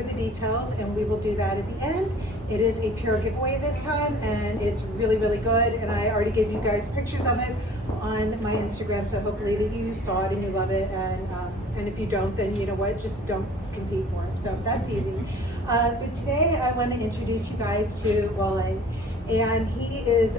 for the details, and we will do that at the end. It is a pure giveaway this time, and it's really, really good. And I already gave you guys pictures of it on my Instagram, so hopefully that you saw it and you love it. And if you don't, then you know what, just don't compete for it. So that's easy. But today I want to introduce you guys to Wale. And he is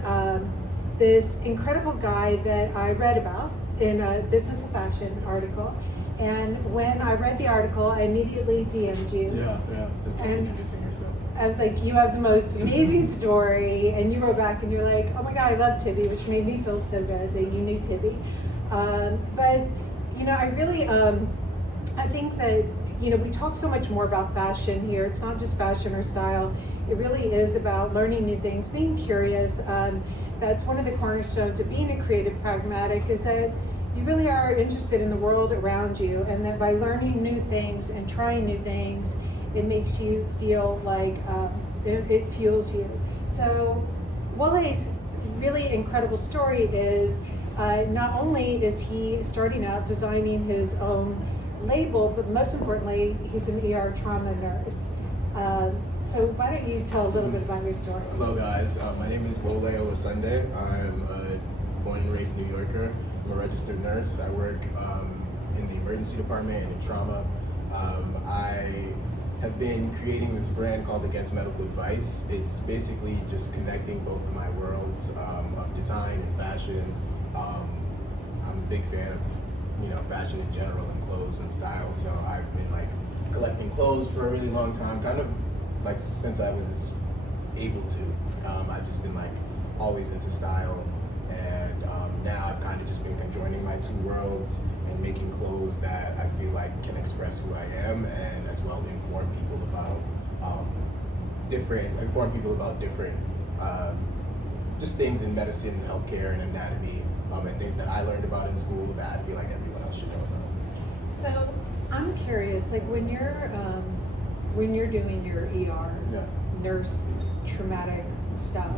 this incredible guy that I read about in a Business of Fashion article. And when I read the article, I immediately DM'd you. Yeah, just like introducing yourself. I was like, you have the most amazing story. And you wrote back and you're like, oh my God, I love Tibi, which made me feel so good that you knew Tibi. But, you know, I really, I think that, you know, we talk so much more about fashion here. It's not just fashion or style. It really is about learning new things, being curious. That's one of the cornerstones of being a creative pragmatic, is that you really are interested in the world around you, and that by learning new things and trying new things, it makes you feel like it fuels you. So Wale's really incredible story is not only is he starting out designing his own label, but most importantly, he's an ER trauma nurse. So why don't you tell a little bit about your story? Hello guys, my name is Wole Olasunde. I'm a born and raised New Yorker. I'm a registered nurse. I work in the emergency department and in trauma. I have been creating this brand called Against Medical Advice. It's basically just connecting both of my worlds of design and fashion. I'm a big fan of fashion in general and clothes and style. So I've been like collecting clothes for a really long time, kind of like since I was able to. I've just been like always into style, and now I've kind of just been conjoining my two worlds and making clothes that I feel like can express who I am, and as well inform people about different just things in medicine and healthcare and anatomy, and things that I learned about in school that I feel like everyone else should know about. So I'm curious, like when you're doing your ER nurse traumatic stuff,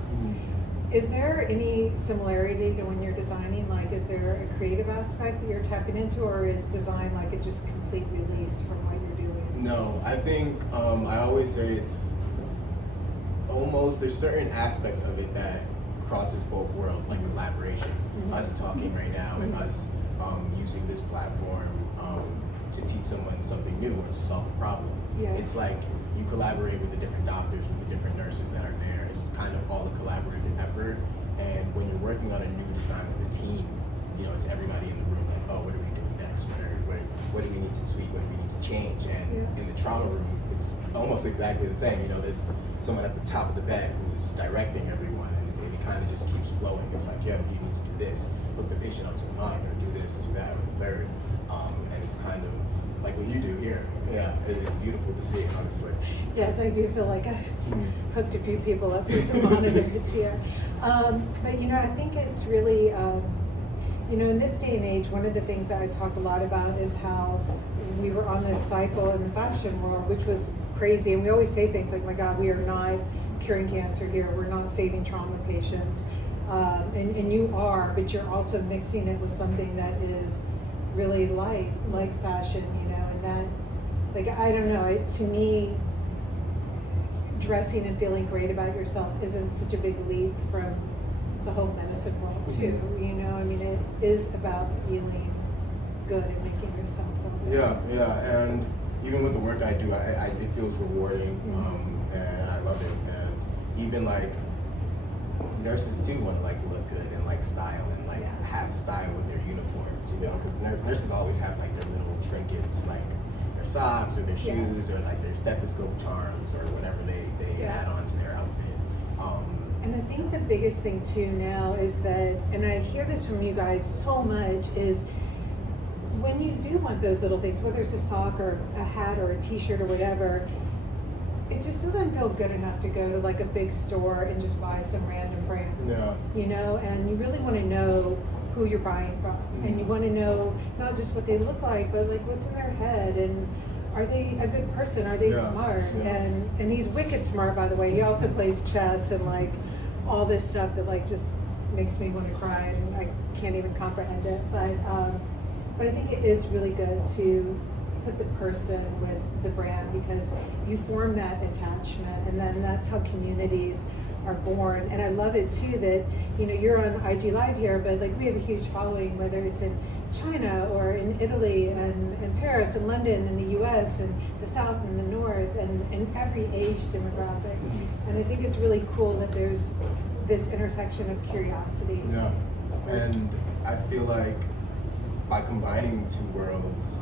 is there any similarity to when you're designing? Like, is there a creative aspect that you're tapping into, or is design like a just complete release from what you're doing? No, I think I always say it's almost, there's certain aspects of it that crosses both worlds, like collaboration. Us talking right now and us using this platform to teach someone something new or to solve a problem. It's like you collaborate with the different doctors, with the different nurses that are there. It's kind of all a collaborative effort. And when you're working on a new design with a team, you know, it's everybody in the room like, oh, what are we doing next? What do we need to tweak? What do we need to change? And in the trauma room, it's almost exactly the same. You know, there's someone at the top of the bed who's directing everyone, and it kind of just keeps flowing. It's like, yo, you need to do this. Hook the patient up to the monitor, do this, do that, or the third. And it's kind of like what you do here. Yeah, it's beautiful to see, honestly. Yes, I do feel like I've hooked a few people up to some monitors here. But you know, I think it's really, you know, in this day and age, one of the things that I talk a lot about is how we were on this cycle in the fashion world, which was crazy. And we always say things like, my God, we are not curing cancer here. We're not saving trauma patients. And you are, but you're also mixing it with something that is really light, like fashion, you know, and that, like, I don't know, to me, dressing and feeling great about yourself isn't such a big leap from the whole medicine world too, you know. I mean, it is about feeling good and making yourself feel good. Yeah, and even with the work I do, it feels rewarding, and I love it. And even like nurses too want to like look good and like style and like have style with their uniforms, you know, because nurses always have like their little trinkets, like their socks or their shoes or like their stethoscope charms or whatever they add on to their outfit. And I think the biggest thing too now is that, and I hear this from you guys so much, is when you do want those little things, whether it's a sock or a hat or a t-shirt or whatever, it just doesn't feel good enough to go to like a big store and just buy some random brand. You know, and you really want to know who you're buying from, and you want to know not just what they look like, but like what's in their head, and are they a good person? Are they smart? And he's wicked smart, by the way. He also plays chess and like all this stuff that like just makes me want to cry, and I can't even comprehend it. But I think it is really good to put the person with the brand, because you form that attachment, and then that's how communities are born. And I love it too that, you know, you're on IG Live here, but like we have a huge following, whether it's in China or in Italy and in Paris and London and the US and the South and the North, and in every age demographic. And I think it's really cool that there's this intersection of curiosity. Yeah, and I feel like by combining two worlds,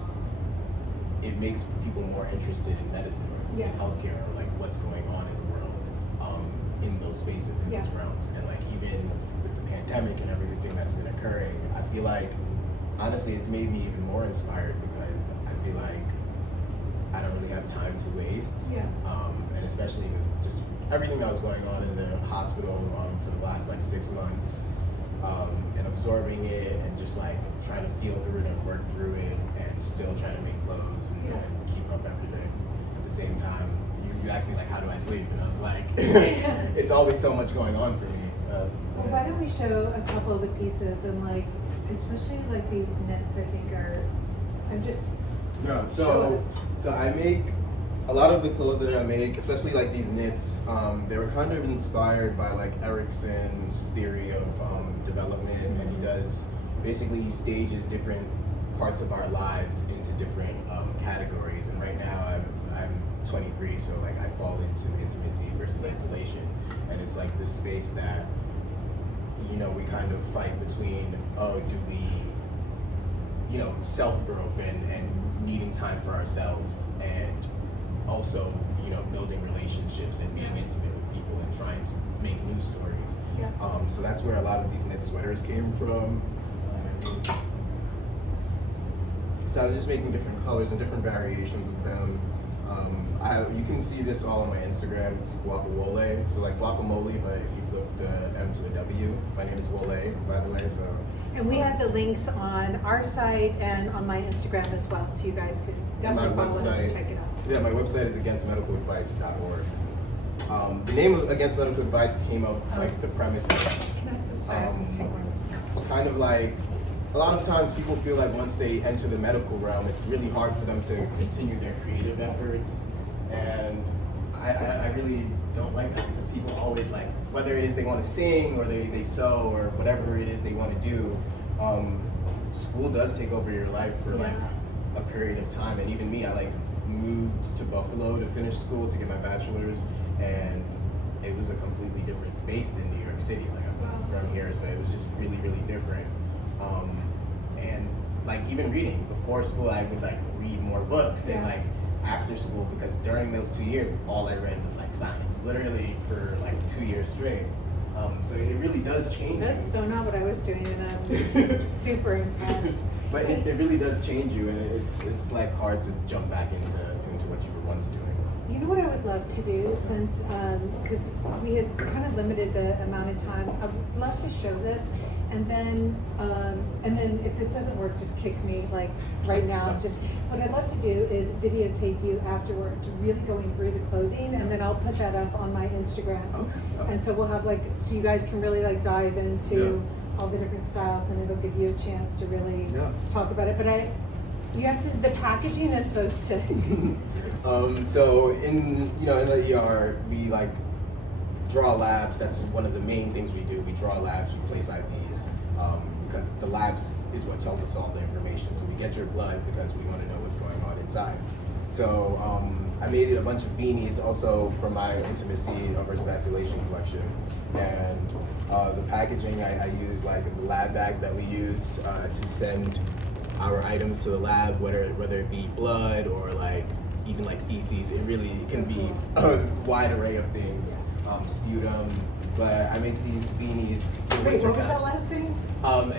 it makes people more interested in medicine or in healthcare, or like what's going on in the world, in those spaces, in those realms. And like even with the pandemic and everything that's been occurring, I feel like honestly it's made me even more inspired, because I feel like I don't really have time to waste. And especially with just everything that was going on in the hospital for the last like 6 months, and absorbing it and just like trying to feel through it and work through it, and still trying to make clothes and keep up everything at the same time. You asked me like, how do I sleep? And I was like, it's always so much going on for me. Well, why don't we show a couple of the pieces, and like, especially like these knits, I think I'm just. Yeah, so I make a lot of the clothes that I make, especially like these knits, they were kind of inspired by like Erickson's theory of development, and he stages different parts of our lives into different categories. And right now I'm 23, so like I fall into intimacy versus isolation, and it's like this space that, you know, we kind of fight between, do we, you know, self-growth and needing time for ourselves, and also, you know, building relationships and being intimate with people and trying to make new stories. So that's where a lot of these knit sweaters came from. So I was just making different colors and different variations of them. You can see this all on my Instagram. It's guacamole, so like guacamole, but if you flip the M to a W. My name is Wole, by the way. So. And we have the links on our site and on my Instagram as well, so you guys can definitely follow and check it out. Yeah, my website is againstmedicaladvice.org. The name of Against Medical Advice came up like the premise of, kind of like, a lot of times people feel like once they enter the medical realm, it's really hard for them to continue their creative efforts. And I really don't like that, because people always like, whether it is they want to sing or they sew or whatever it is they want to do, school does take over your life for like a period of time. And even me, I like moved to Buffalo to finish school to get my bachelor's, and it was a completely different space than New York City. Like I'm from here, so it was just really, really different. And like even reading before school, I would like read more books, and like after school, because during those 2 years, all I read was like science, literally for like 2 years straight. So it really does change. That's so not what I was doing, and I'm super intense. But it really does change you, and it's like hard to jump back into what you were once doing. You know what I would love to do, since because we had kind of limited the amount of time, I would love to show this, and then if this doesn't work, just kick me like right now. Just what I'd love to do is videotape you afterward, really going through the clothing, and then I'll put that up on my Instagram. Okay. And so we'll have like, so you guys can really like dive into all the different styles, and it'll give you a chance to really talk about it. But you have to, the packaging is so sick. So in the ER, we like draw labs. That's one of the main things we do. We draw labs, we place IVs, because the labs is what tells us all the information. So we get your blood because we want to know what's going on inside. So I made a bunch of beanies also from my intimacy versus isolation collection. And the packaging, I use like the lab bags that we use to send our items to the lab, whether it be blood or like even like feces. It really can be a wide array of things, sputum. But I make these beanies. Wait, what was that last thing?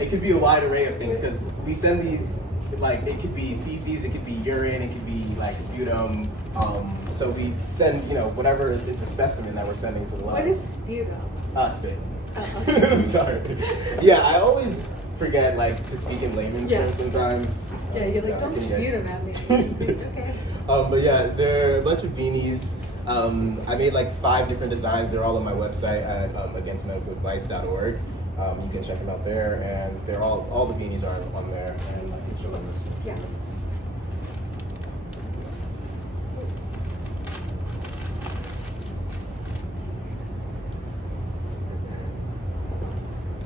It could be a wide array of things, because we send these, like it could be feces, it could be urine, it could be like sputum. So we send, whatever is the specimen that we're sending to the lab. What is sputum? Spit. I'm sorry. Yeah, I always forget like to speak in layman's terms sometimes. Yeah, you're like, don't sputum at me. Okay. But yeah, there are a bunch of beanies. I made like 5 different designs. They're all on my website at againstmedicaladvice.org. You can check them out there, and they're all the beanies are on there, and I can show them this. Yeah.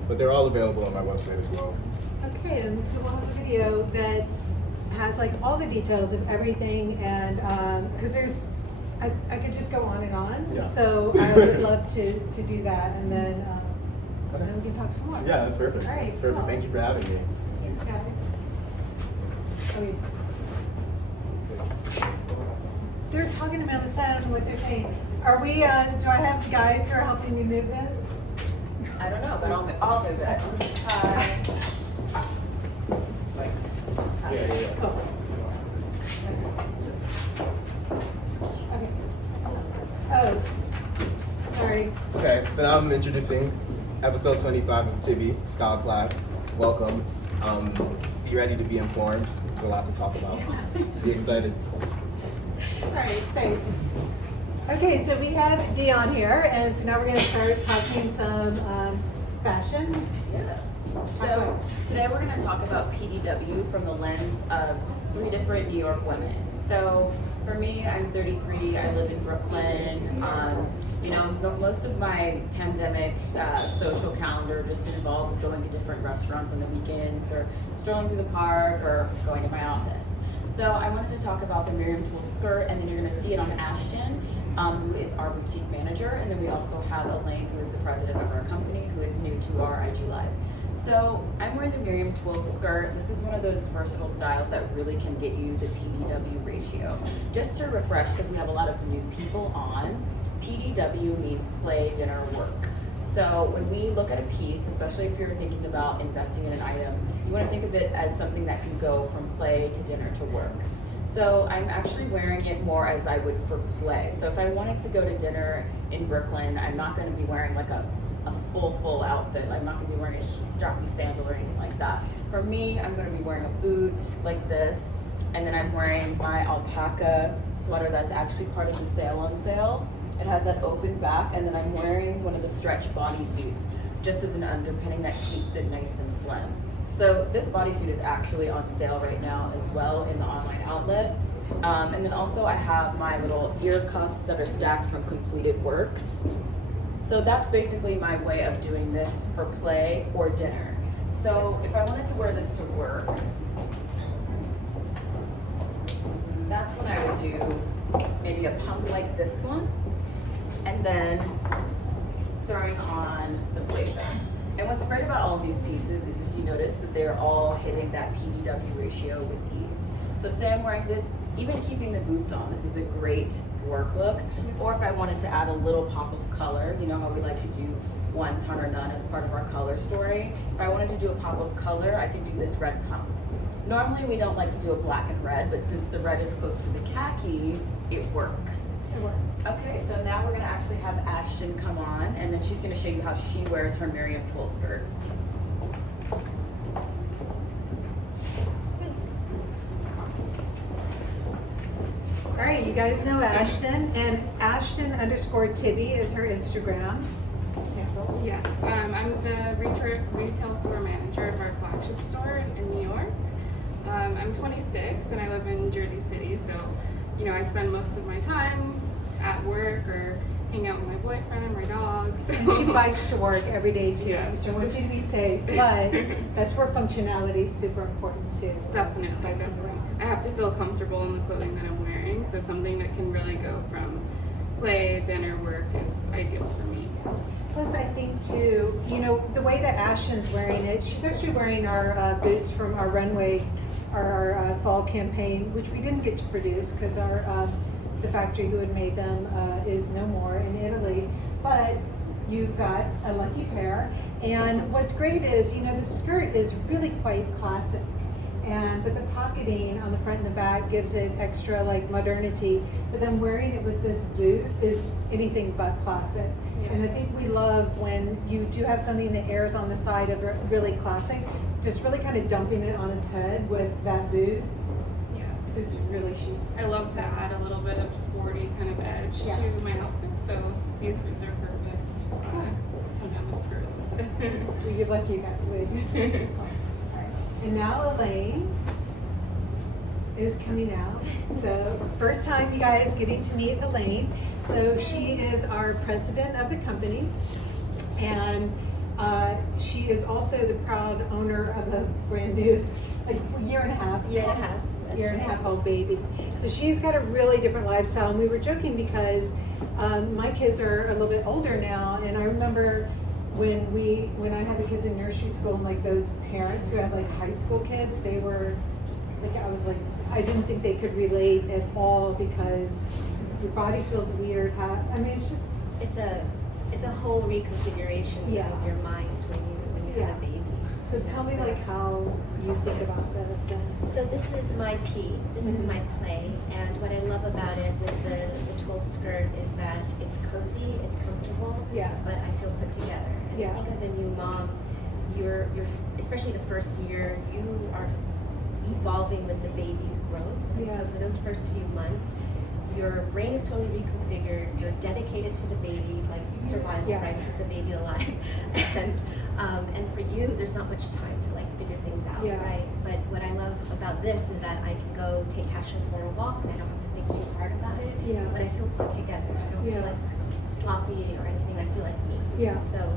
But they're all available on my website as well. Okay, and so we'll have a video that has like all the details of everything, and because I could just go on and on. Yeah. So I would love to do that, and then we can talk some more. Yeah, that's perfect. All right, That's perfect. cool. Thank you for having me. Thanks, guys. They're talking about the side. I don't know what they're saying. Are we? Do I have guys who are helping me move this? I don't know, but I'll move it. Yeah. Cool. Okay. Oh, sorry. Okay, so now I'm introducing episode 25 of Tibi, Style Class. Welcome. Be ready to be informed. There's a lot to talk about. Be excited. All right, thanks. Okay, so we have Dion here, and so now we're going to start talking some fashion. Yes. So today we're going to talk about PDW from the lens of 3 different New York women. So for me, I'm 33. I live in Brooklyn. Most of my pandemic social calendar just involves going to different restaurants on the weekends, or strolling through the park, or going to my office. So I wanted to talk about the Miriam Tool skirt, and then you're going to see it on Ashton, who is our boutique manager, and then we also have Elaine, who is the president of our company, who is new to our IG Live. So I'm wearing the Miriam Tool skirt. This is one of those versatile styles that really can get you the PDW ratio. Just to refresh, because we have a lot of new people on, PDW means play, dinner, work. So when we look at a piece, especially if you're thinking about investing in an item, you want to think of it as something that can go from play to dinner to work. So I'm actually wearing it more as I would for play. So if I wanted to go to dinner in Brooklyn, I'm not going to be wearing like a full outfit. I'm not going to be wearing a strappy sandal or anything like that. For me, I'm going to be wearing a boot like this, and then I'm wearing my alpaca sweater that's actually part of the sale on sale. It has that open back, and then I'm wearing one of the stretch bodysuits just as an underpinning that keeps it nice and slim. So this bodysuit is actually on sale right now as well in the online outlet. And then also I have my little ear cuffs that are stacked from completed works. So that's basically my way of doing this for play or dinner. So if I wanted to wear this to work, that's when I would do maybe a pump like this one, and then throwing on the blazer. And what's great about all of these pieces is if you notice that they're all hitting that PDW ratio with ease. So say I'm wearing this, even keeping the boots on, this is a great work look. Or if I wanted to add a little pop of color, you know how we like to do one ton or none as part of our color story. If I wanted to do a pop of color, I could do this red pump. Normally we don't like to do a black and red, but since the red is close to the khaki, it works. It works. Okay, so now we're gonna actually have Ashton come on, and then she's gonna show you how she wears her Miriam Tool skirt. All right, you guys know Ashton, and Ashton_Tibi is her Instagram. Yes, I'm the retail store manager of our flagship store in New York. I'm 26 and I live in Jersey City, so I spend most of my time at work or hang out with my boyfriend and my dogs. And she bikes to work every day too. Yes. So I want you to be safe, but that's where functionality is super important too. Definitely. I have to feel comfortable in the clothing that I'm wearing, so something that can really go from play, dinner, work is ideal for me. Plus, I think too, the way that Ashton's wearing it, she's actually wearing our boots from our runway, our fall campaign, which we didn't get to produce because the factory who had made them is no more in Italy. But you got a lucky pair. And what's great is, the skirt is really quite classic. But the pocketing on the front and the back gives it extra modernity. But then wearing it with this boot is anything but classic. Yeah. And I think we love when you do have something that airs on the side of really classic, just really kind of dumping it on its head with that boot Yes. is really chic. I love to add a little bit of sporty kind of edge Yeah. to my outfit, so these boots are perfect. Tone down the skirt a little bit. You're lucky you got the wig. And now Elaine is coming out. So first time you guys getting to meet Elaine. So she is our president of the company. And She is also the proud owner of a brand new, like year and a half old baby. So she's got a really different lifestyle. And we were joking because my kids are a little bit older now, and I remember when I had the kids in nursery school, and like those parents who had like high school kids, they were like, I didn't think they could relate at all because your body feels weird. It's a whole reconfiguration of your mind when you have a baby. So tell me like how you think about this. So this is my P. This is my play, and what I love about it with the twill skirt is that it's cozy, it's comfortable, but I feel put together. And I think as a new mom, you're especially the first year, you are evolving with the baby's growth. And so for those first few months, your brain is totally reconfigured. You're dedicated to the baby, like survival, right? Keep the baby alive, and for you, there's not much time to like figure things out, right? But what I love about this is that I can go take Cashin for a walk, and I don't have to think too hard about it. But I feel put together. I don't feel like sloppy or anything. I feel like me. So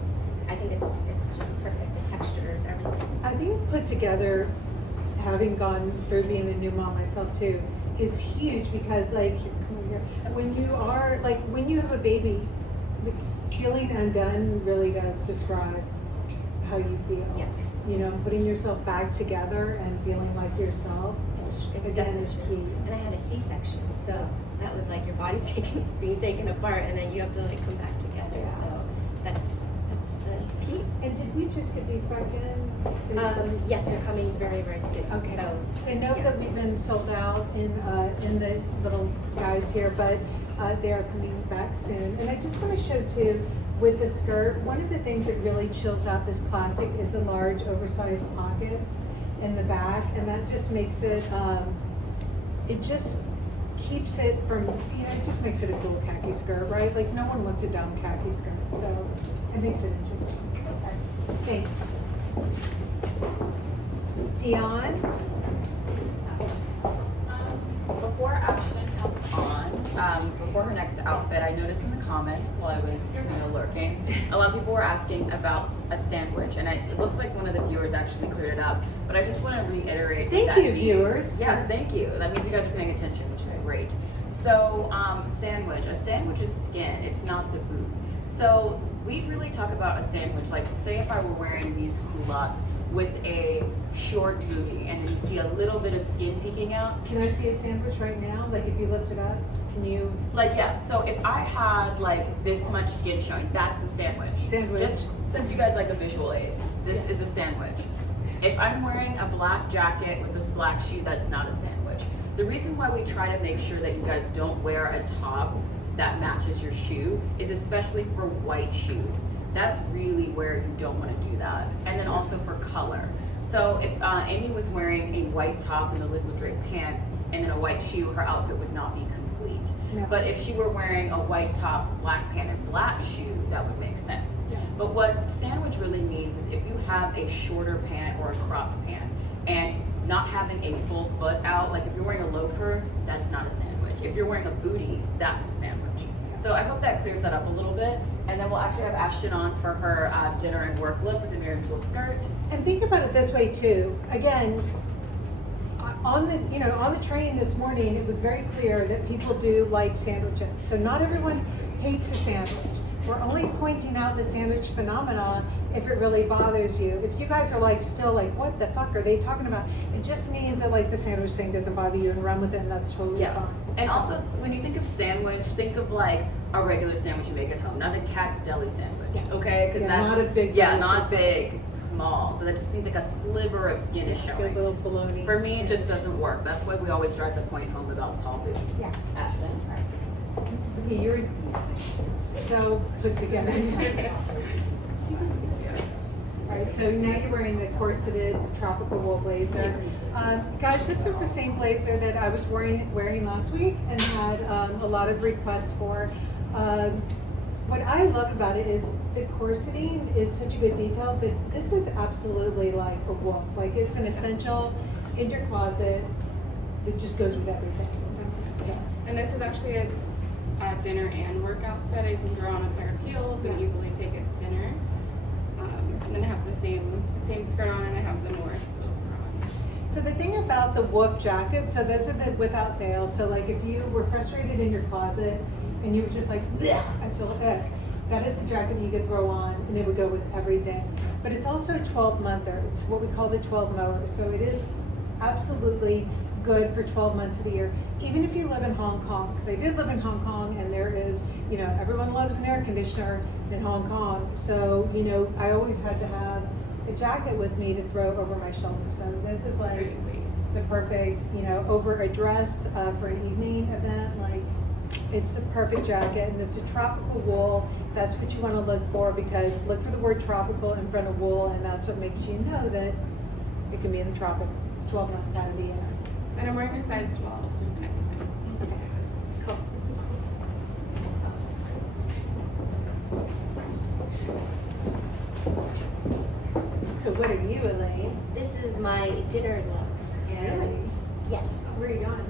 I think it's just perfect. The textures, everything. I think put together, having gone through being a new mom myself too, is huge because like when you have a baby, feeling undone really does describe how you feel. You know, putting yourself back together and feeling like yourself. It's again is definitely key. And I had a C-section, so that was like your body's being taken apart, and then you have to like come back together. So that's the P. And did we just get these back in? Yes, they're coming very, very soon. Okay. So I know that we've been sold out in the little guys here, but they are coming back soon. And I just want to show too, with the skirt, one of the things that really chills out this classic is the large oversized pockets in the back, and that just makes it, it just keeps it from, it just makes it a cool khaki skirt, right? Like no one wants a dumb khaki skirt, so it makes it interesting. Okay. Thanks. Dion? Before Ashton comes on, before her next outfit, I noticed in the comments while I was lurking, a lot of people were asking about a sandwich, and it looks like one of the viewers actually cleared it up. But I just want to reiterate. Thank you, viewers. Yes, thank you. That means you guys are paying attention, which is great. So, sandwich. A sandwich is skin. It's not the boot. So we really talk about a sandwich. Like, say if I were wearing these culottes with a short booty and you see a little bit of skin peeking out. Can I see a sandwich right now? Like if you lift it up, can you? Like, yeah, so if I had like this much skin showing, that's a sandwich. Sandwich. Just since you guys like a visual aid, this is a sandwich. If I'm wearing a black jacket with this black shoe, that's not a sandwich. The reason why we try to make sure that you guys don't wear a top that matches your shoe is especially for white shoes. That's really where you don't want to do that. And then also for color. So if Amy was wearing a white top and the liquid drape pants and then a white shoe, her outfit would not be complete. Yeah. But if she were wearing a white top, black pant, and black shoe, that would make sense. Yeah. But what sandwich really means is if you have a shorter pant or a cropped pant and not having a full foot out, like if you're wearing a loafer, that's not a sandwich. If you're wearing a bootie, that's a sandwich. So I hope that clears that up a little bit. And then we'll actually have Ashton on for her dinner and work look with the Miriam Tool skirt. And think about it this way too. Again, on the train this morning, it was very clear that people do like sandwiches. So not everyone hates a sandwich. We're only pointing out the sandwich phenomenon if it really bothers you. If you guys are like still like, what the fuck are they talking about? It just means that like the sandwich thing doesn't bother you and run with it, and that's totally fine. And also, when you think of sandwich, think of like a regular sandwich you make at home, not a Cat's Deli sandwich, okay? Because that's not a big, not big, small. So that just means like a sliver of skin is showing. A little bologna. For me, it just doesn't work. That's why we always drive the point home about tall boots. Yeah. Ashton. Okay, you're so put together. All right, so now you're wearing the corseted tropical wool blazer. Guys, this is the same blazer that I was wearing last week and had a lot of requests for. What I love about it is the corseting is such a good detail, but this is absolutely like a wolf. Like it's an essential in your closet. It just goes with everything. Yeah. And this is actually a dinner and work outfit. I can throw on a pair of heels and easily take it to dinner. And then I have the same skirt on, and I have the Norris over on. So the thing about the wolf jacket, so those are the without fail. So like if you were frustrated in your closet and you were just like, "Bleh, I feel ick," that is a jacket that you could throw on and it would go with everything. But it's also a 12-monther. It's what we call the 12 mower. So it is absolutely good for 12 months of the year. Even if you live in Hong Kong, because I did live in Hong Kong, and there is, everyone loves an air conditioner in Hong Kong. So, I always had to have a jacket with me to throw over my shoulder. So this is like the perfect, over a dress for an evening event. Like, it's a perfect jacket, and it's a tropical wool. That's what you want to look for, because look for the word tropical in front of wool, and that's what makes you know that it can be in the tropics. It's 12 months out of the year. And I'm wearing a size 12. Okay, cool. So what are you, Elaine? This is my dinner look. And Really? yes. Where are you going?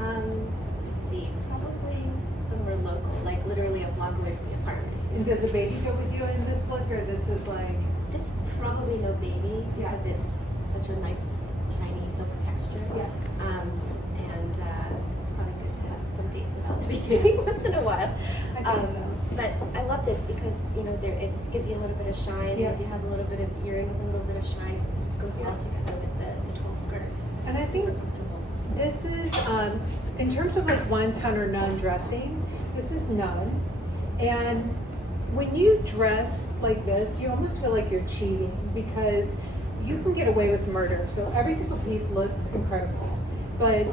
Let's see, probably somewhere local, like literally a block away from the apartment. And does a baby go with you in this look, or this is like? This probably no baby Yeah. because it's such a nice shiny silk texture. Yeah. And it's probably good to have some dates without the baby once in a while. I think so. But I love this because it gives you a little bit of shine. Yeah. If you have a little bit of earring with a little bit of shine, it goes well together with the tall skirt. And I think Super comfortable. this is, in terms of like one ton or none dressing, this is none. And when you dress like this, you almost feel like you're cheating, because you can get away with murder. So every single piece looks incredible, but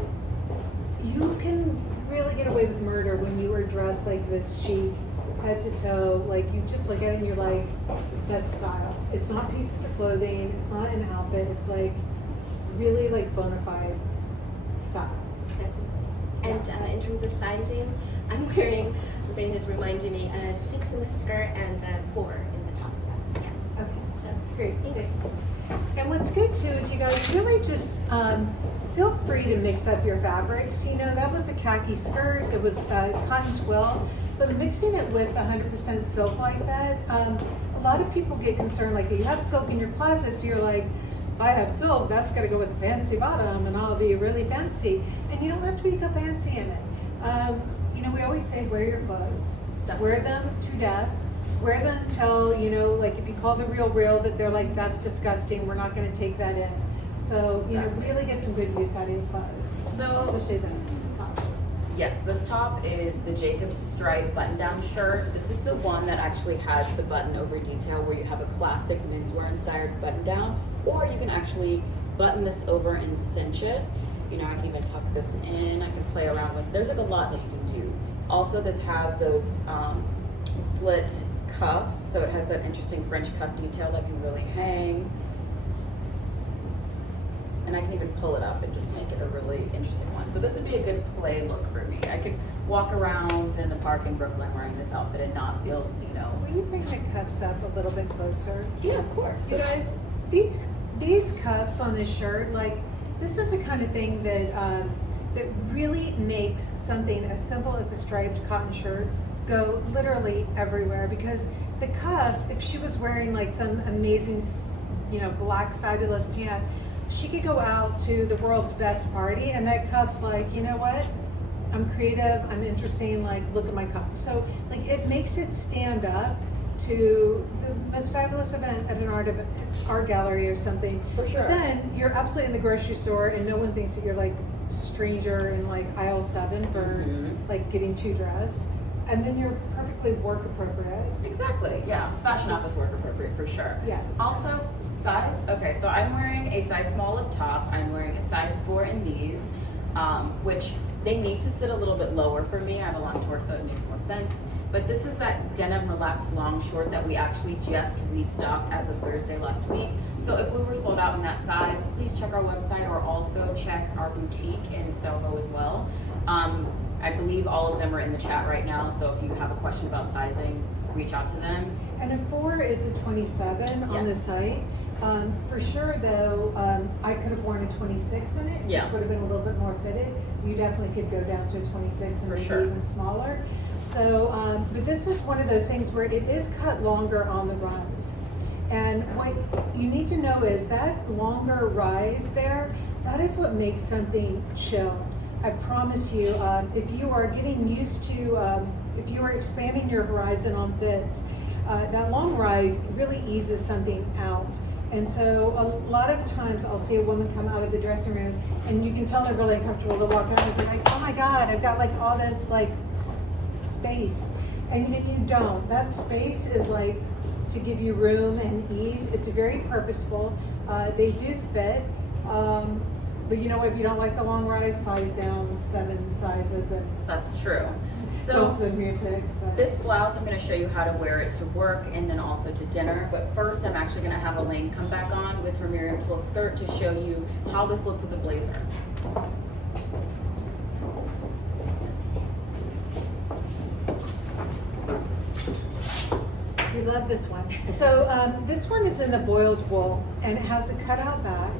you can really get away with murder when you are dressed like this chic, head to toe. Like, you just look at it and you're like, that's style. It's not pieces of clothing, it's not an outfit, it's like really like bona fide style. Definitely. And in terms of sizing, I'm wearing, Lorraine is reminding me, 6 in the skirt and 4 in the top. Yeah. Okay, So great. thanks. And what's good too is you guys really just feel free to mix up your fabrics. That was a khaki skirt, it was cotton twill, but mixing it with 100% silk like that, a lot of people get concerned, like, you have silk in your closet, so you're like, if I have silk, that's got to go with a fancy bottom, and I'll be really fancy. And you don't have to be so fancy in it. We always say, wear your clothes. Wear them to death. Wear them till, like if you call the real, that they're like, that's disgusting, we're not going to take that in. So, Exactly. really get some good use out of your clothes. So, Especially this top. yes, this top is the Jacob's stripe button-down shirt. This is the one that actually has the button-over detail, where you have a classic menswear-inspired button-down, or you can actually button this over and cinch it. I can even tuck this in. I can play around with. There's like a lot that you can do. Also, this has those slit cuffs, so it has that interesting French cuff detail that can really hang. And I can even pull it up and just make it a really interesting one. So this would be a good play look for me. I could walk around in the park in Brooklyn wearing this outfit and not feel, Will you bring the cuffs up a little bit closer? Yeah, of course. You guys, these cuffs on this shirt, like, this is the kind of thing that that really makes something as simple as a striped cotton shirt go literally everywhere. Because the cuff, if she was wearing like some amazing, black fabulous pant, she could go out to the world's best party, and that cuff's like, you know what? I'm creative, I'm interesting, like, look at my cuff. So, like, it makes it stand up to the most fabulous event at an art gallery or something. For sure. But then you're absolutely in the grocery store, and no one thinks that you're like stranger in like aisle 7 for like getting too dressed. And then you're perfectly work appropriate. Exactly, yeah. Fashion office work appropriate for sure. Yes. Also, size? Okay, so I'm wearing a size small up top. I'm wearing a size 4 in these, which they need to sit a little bit lower for me. I have a long torso, it makes more sense. But this is that denim relaxed long short that we actually just restocked as of Thursday last week. So if we were sold out in that size, please check our website, or also check our boutique in Soho as well. I believe all of them are in the chat right now, so if you have a question about sizing, reach out to them. And a 4 is a 27 on the Yes. site. For sure, though, I could have worn a 26 in it. It Yeah. just would have been a little bit more fitted. You definitely could go down to a 26 and For maybe sure. even smaller. So, but this is one of those things where it is cut longer on the runs. And what you need to know is that longer rise there, that is what makes something chill. I promise you, if you are getting used to, if you are expanding your horizon on fit, that long rise really eases something out. And so a lot of times I'll see a woman come out of the dressing room and you can tell they're really uncomfortable to walk out and be like, oh my God, I've got like all this like space. And you don't. That space is like to give you room and ease. It's very purposeful. They do fit. But you know what, if you don't like the long rise, size down 7 sizes. And That's true. So don't send me a pic. this blouse, I'm going to show you how to wear it to work and then also to dinner. But first, I'm actually going to have Elaine come back on with her Miriam twill skirt to show you how this looks with a blazer. We love this one. So this one is in the boiled wool, and it has a cutout back,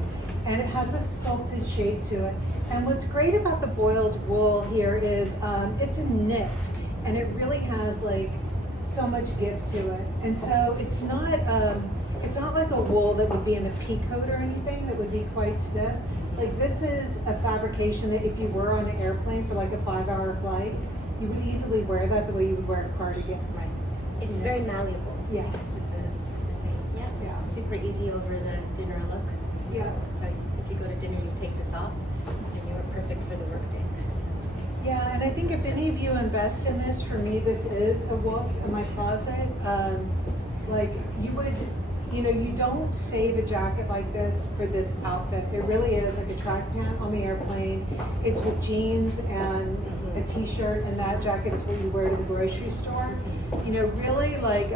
and it has a sculpted shape to it. And what's great about the boiled wool here is it's a knit, and it really has like so much give to it. And so it's not like a wool that would be in a pea coat or anything that would be quite stiff. Like this is a fabrication that if you were on an airplane for like a 5-hour flight, you would easily wear that the way you would wear a cardigan. Right. It's very malleable. Yeah. This is the thing. Yeah. Yeah. Super easy over the dinner look. Yeah. So if you go to dinner, you take this off, and you're perfect for the workday. So. Yeah, and I think if any of you invest in this, for me, this is a wolf in my closet. Like you would, you know, you don't save a jacket like this for this outfit. It really is like a track pant on the airplane. It's with jeans and a t-shirt, and that jacket is what you wear to the grocery store. You know, really like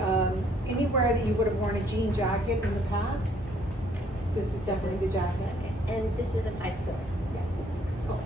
anywhere that you would have worn a jean jacket in the past, this is definitely the jacket. Okay. And this is a size 4. Yeah. Cool.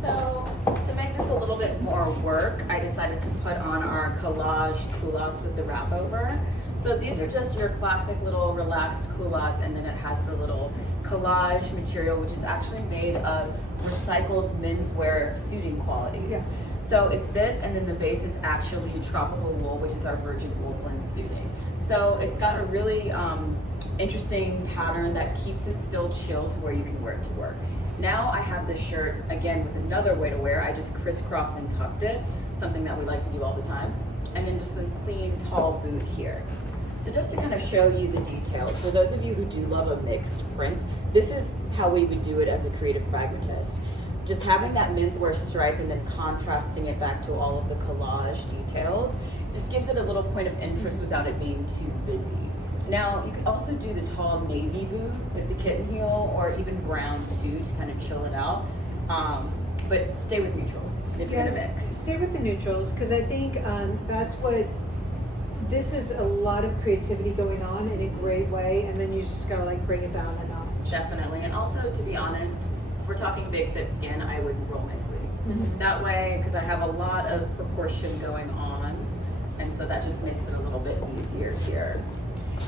So to make this a little bit more work, I decided to put on our collage culottes with the wrap over. So these are just your classic little relaxed culottes, and then it has the little collage material, which is actually made of recycled menswear suiting qualities. Yeah. So it's this, and then the base is actually tropical wool, which is our virgin wool blend suiting. So it's got a really interesting pattern that keeps it still chill to where you can wear it to work. Now I have this shirt, again, with another way to wear. I just crisscross and tucked it, something that we like to do all the time. And then just a clean, tall boot here. So just to kind of show you the details, for those of you who do love a mixed print, this is how we would do it as a creative pragmatist. Just having that menswear stripe and then contrasting it back to all of the collage details just gives it a little point of interest without it being too busy. Now, you could also do the tall navy boot with the kitten heel, or even brown too, to kind of chill it out. But stay with neutrals if you're gonna mix. Stay with the neutrals, because I think that's what, this is a lot of creativity going on in a great way, and then you just gotta like bring it down a notch. Definitely, and also to be honest, if we're talking big fit skin, I would roll my sleeves. Mm-hmm. That way, because I have a lot of proportion going on, and so that just makes it a little bit easier here.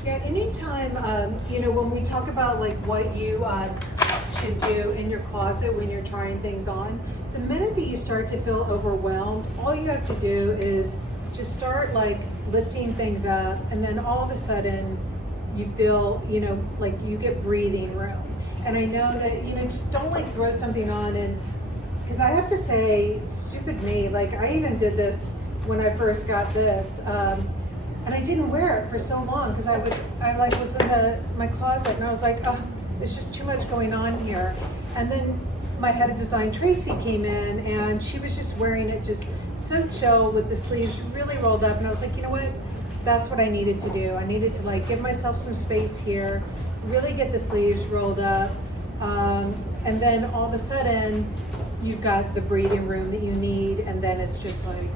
Yeah, anytime, you know, when we talk about like what you should do in your closet when you're trying things on, the minute that you start to feel overwhelmed, all you have to do is just start like lifting things up, and then all of a sudden you feel, you know, like you get breathing room. And I know that, you know, just don't like throw something on, and because I have to say, stupid me, like I even did this when I first got this. And I didn't wear it for so long because I like was in my closet, and I was like, oh, there's just too much going on here. And then my head of design, Tracy, came in, and she was just wearing it just so chill with the sleeves really rolled up. And I was like, you know what? That's what I needed to do. I needed to like give myself some space here, really get the sleeves rolled up. And then all of a sudden, you've got the breathing room that you need, and then it's just like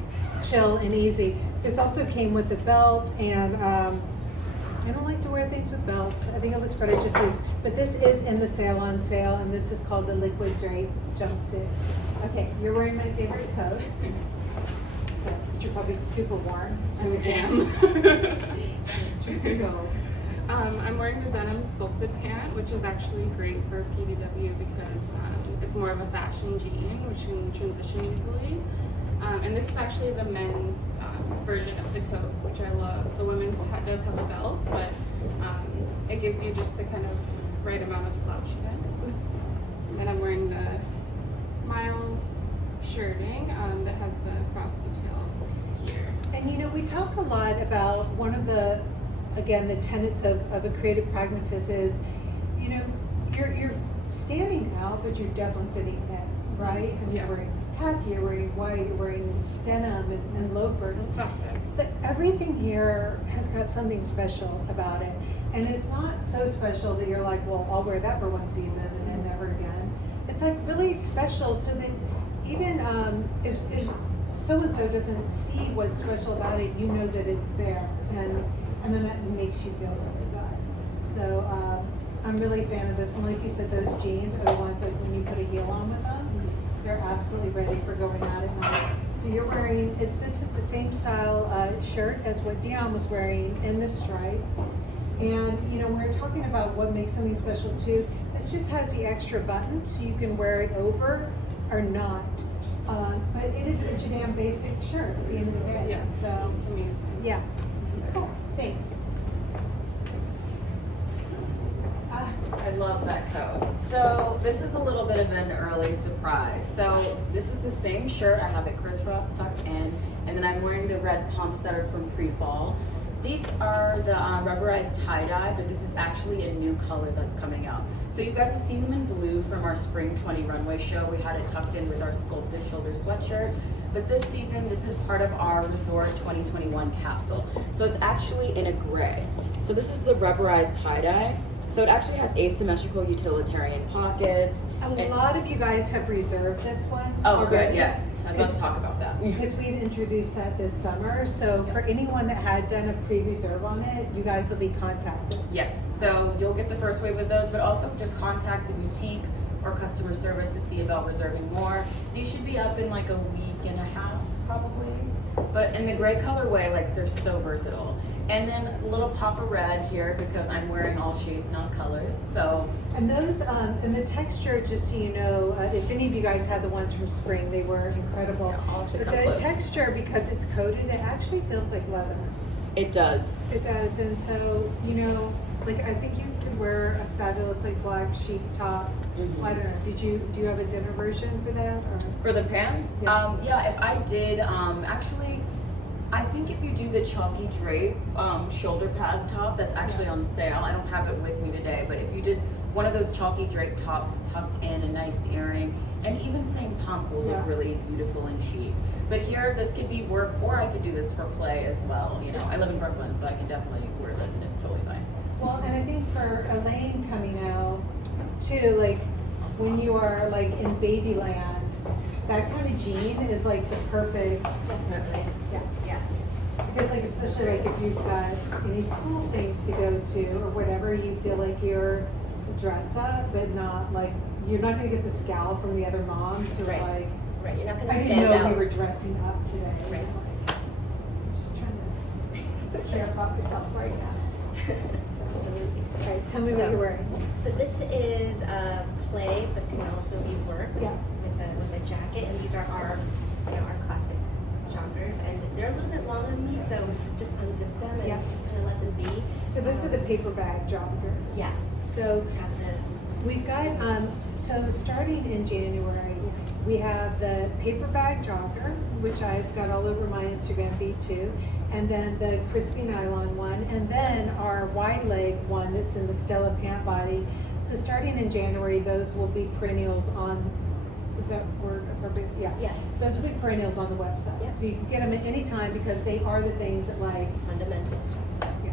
chill and easy. This also came with the belt, and I don't like to wear things with belts. I think it looks better just loose. But this is in the sale on sale, and this is called the Liquid Drape jumpsuit. Okay, you're wearing my favorite coat. So, you're probably super warm. I am. So, I'm wearing the denim sculpted pant, which is actually great for PDW because it's more of a fashion jean, which can transition easily. And this is actually the men's version of the coat, which I love. The women's does have a belt, but it gives you just the kind of right amount of slouchiness. And I'm wearing the Miles shirting that has the cross detail here. And you know, we talk a lot about one of the, again, the tenets of a creative pragmatist is, you know, you're standing out, but you're definitely fitting in, right? And you're wearing khaki, you're wearing white, you're wearing denim and loafers. Classics. But everything here has got something special about it. And it's not so special that you're like, well, I'll wear that for one season and then never again. It's like really special so that even if so-and-so doesn't see what's special about it, you know that it's there. And then that makes you feel really good. So I'm really a fan of this. And like you said, those jeans are the ones that when you put a heel on with them, they're absolutely ready for going out at night. So you're wearing, this is the same style shirt as what Dion was wearing in the stripe. And you know, we're talking about what makes something special too. This just has the extra button so you can wear it over or not. But it is such a damn basic shirt at the end of the day. Yes, So it's amazing. yeah. Cool. Thanks. I love that coat. So this is a little bit of an early surprise. So this is the same shirt. I have it crisscross tucked in, and then I'm wearing the red pumps that are from pre-fall. These are the rubberized tie-dye, but this is actually a new color that's coming out. So you guys have seen them in blue from our Spring 20 runway show. We had it tucked in with our sculpted shoulder sweatshirt. But this season, this is part of our Resort 2021 capsule. So it's actually in a gray. So this is the rubberized tie-dye. So it actually has asymmetrical utilitarian pockets. A lot of you guys have reserved this one. Oh, already. good, yes. I was about to talk about that. Because we had introduced that this summer. So for anyone that had done a pre-reserve on it, you guys will be contacted. Yes, so you'll get the first wave of those, but also just contact the boutique or customer service to see about reserving more. These should be up in like a week and a half, probably. But in the gray colorway, like they're so versatile. And then a little pop of red here because I'm wearing all shades, not colors. So And those, and the texture, just so you know, if any of you guys had the ones from spring, they were incredible. Yeah, I'll actually But come the close. texture, because it's coated, it actually feels like leather. it does. It does, and so, you know, like I think you could wear a fabulous like black chic top. Mhm. I don't know. Do you have a dinner version for that? Or? For the pants? Yeah. Yeah, if I did, actually, I think if you do the chalky drape shoulder pad top, that's actually on sale. I don't have it with me today, but if you did one of those chalky drape tops tucked in a nice earring, and even same pump will look really beautiful and chic. But here, this could be work, or I could do this for play as well. You know, I live in Brooklyn, so I can definitely wear this and it's totally fine. Well, and I think for Elaine coming out too, like when you are like in babyland, that kind of jean is like the perfect. Definitely. Yeah. Yeah. Because like especially like if you've got any school things to go to or whatever, you feel like you're dress up, but not like you're not gonna get the scowl from the other moms who are Right. like, Right. You're not going I to didn't stand know out. we were dressing up today. Right. Like, just trying to care about myself right now. Absolutely. All right, tell me what you're wearing. So this is play, but can also be work Yeah. with a jacket, and these are our classic joggers, and they're a little bit long on me, so just unzip them and Yeah. just kind of let them be. So those are the paper bag joggers. Yeah. So It's got the we've got so starting in January, we have the paper bag jogger, which I've got all over my Instagram feed too, and then the crispy nylon one, and then our wide leg one that's in the Stella pant body. So starting in January, those will be perennials on. Is that word appropriate? Yeah. Yeah. Those will be perennials on the website. Yeah. So you can get them at any time because they are the things that like, fundamental stuff. yeah,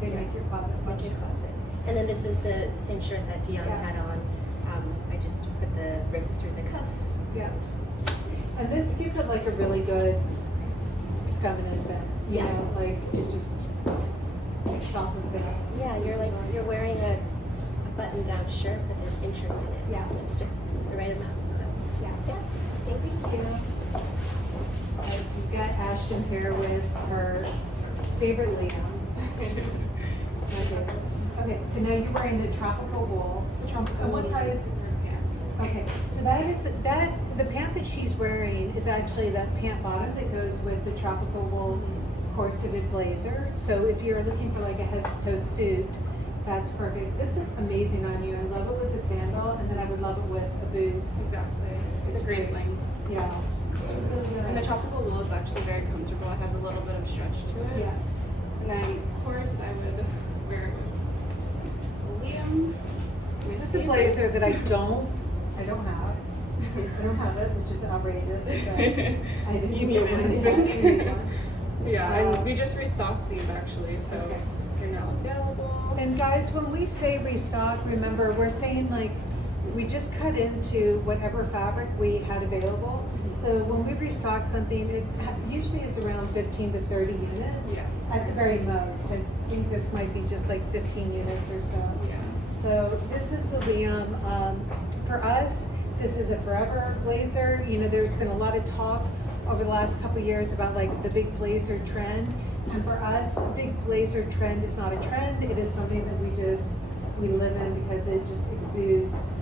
they Yeah. make your closet Make your function. closet. And then this is the same shirt that Dion Yeah. had on. I just put the wrist through the cuff. Yeah. And this gives it like a really good feminine bend. You Yeah. know, like it just softens it up. Yeah, you're wearing a button-down shirt, but there's interest in it. Yeah. It's just the right amount. So Yeah. thanks. Thank you. All right, so you've got Ashton here with her favorite Liam. Okay, so now you're wearing the tropical wool. And what size? Okay, so the pant that she's wearing is actually that pant bottom that goes with the tropical wool corseted blazer. So if you're looking for like a head to toe suit, that's perfect. This is amazing on you. I love it with the sandal, and then I would love it with a boot. Exactly. It's a great length. Yeah. And the tropical wool is actually very comfortable. It has a little bit of stretch to it. Yeah. And then, of course, I would wear it with Liam. This is a blazer that I don't have. I don't have it, which is outrageous. But I didn't You know need it, when I they had think. it. Yeah, and we just restocked these actually, so Okay. they're now available. And guys, when we say restock, remember we're saying like we just cut into whatever fabric we had available. So when we restock something, it usually is around 15 to 30 units Yes. at the very most. I think this might be just like 15 units or so. Yeah. So this is the Liam. For us, this is a forever blazer. You know, there's been a lot of talk over the last couple of years about like the big blazer trend. And for us, big blazer trend is not a trend. It is something that we live in because it just exudes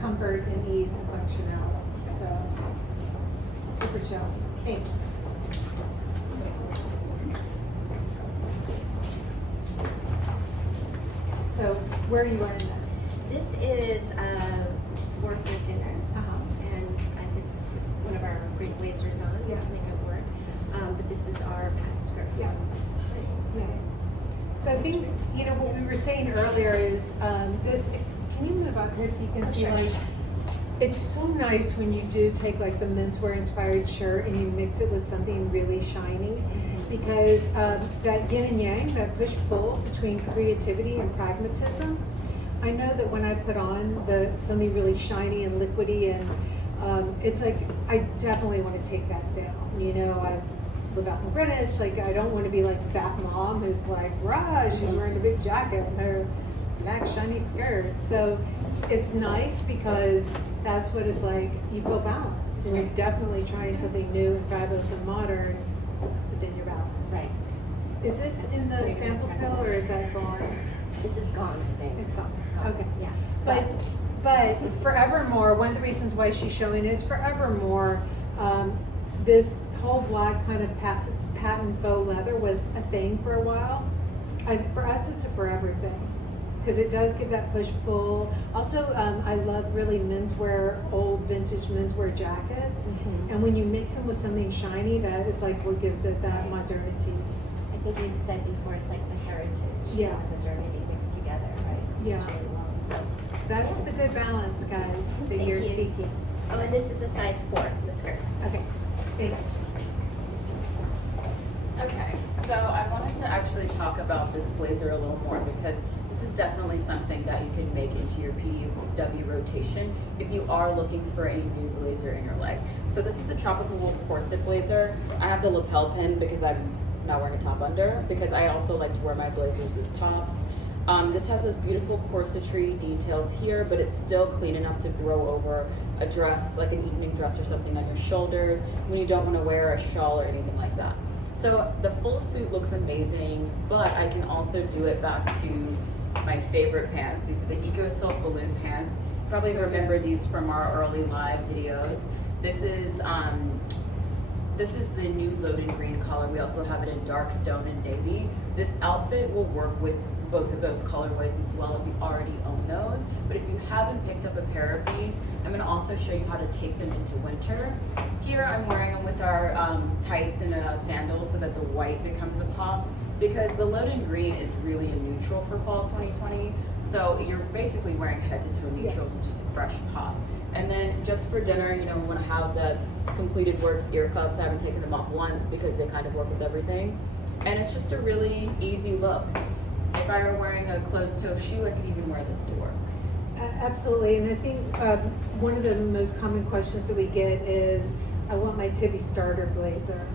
comfort and ease and functionality. So super chill. Thanks. So where are you wearing this? This is work or dinner, Uh-huh. and I could put one of our great blazers on Yeah. to make it work. But this is our pattern skirt Yeah. from spring. Yeah. So I think, you know, what we were saying earlier is this, can you move up here so you can see Sure. like, it's so nice when you do take like the menswear inspired shirt and you mix it with something really shiny because that yin and yang, that push pull between creativity and pragmatism. I know that when I put on something really shiny and liquidy and it's like, I definitely want to take that down. You know, I live out in Greenwich, like I don't want to be like that mom who's like, rah, she's wearing a big jacket and her black shiny skirt. So it's nice because that's what it's like, you feel balanced. And you're definitely trying something new and fabulous and modern, but then you're balanced. Right. Is this in the sample still or is that gone? This is gone, I think. It's gone. It's gone. Okay. Yeah. But forevermore, one of the reasons why she's showing is forevermore, this whole black kind of patent faux leather was a thing for a while. For us, it's a forever thing because it does give that push pull. Also, I love really menswear, old vintage menswear jackets, and when you mix them with something shiny, that is like what gives it that modernity. I think you've said before, it's like the heritage Yeah. and the modernity mixed together, right? Yeah. It's really well. So That's the good balance, guys, that Thank you're you. seeking. Oh, and this is a size 4, the skirt. Okay, thanks. Okay, so I wanted to actually talk about this blazer a little more because this is definitely something that you can make into your PW rotation if you are looking for a new blazer in your life. So this is the tropical wool corset blazer. I have the lapel pin because I'm not wearing a top under because I also like to wear my blazers as tops. This has those beautiful corsetry details here, but it's still clean enough to throw over a dress, like an evening dress or something on your shoulders when you don't want to wear a shawl or anything like that. So the full suit looks amazing, but I can also do it back to my favorite pants. These are the Eco Silk balloon pants. Probably remember these from our early live videos. This is the new loaded green color. We also have it in dark stone and navy. This outfit will work with both of those colorways as well if you already own those. But if you haven't picked up a pair of these, I'm gonna also show you how to take them into winter. Here I'm wearing them with our tights and a sandal so that the white becomes a pop because the loaded green is really a neutral for fall 2020. So you're basically wearing head to toe neutrals with just a fresh pop. And then just for dinner, you know, we wanna have the completed works ear cuffs. I haven't taken them off once because they kind of work with everything. And it's just a really easy look. If I were wearing a closed-toe shoe, I could even wear this to work. Absolutely, and I think one of the most common questions that we get is, I want my Tibi starter blazer.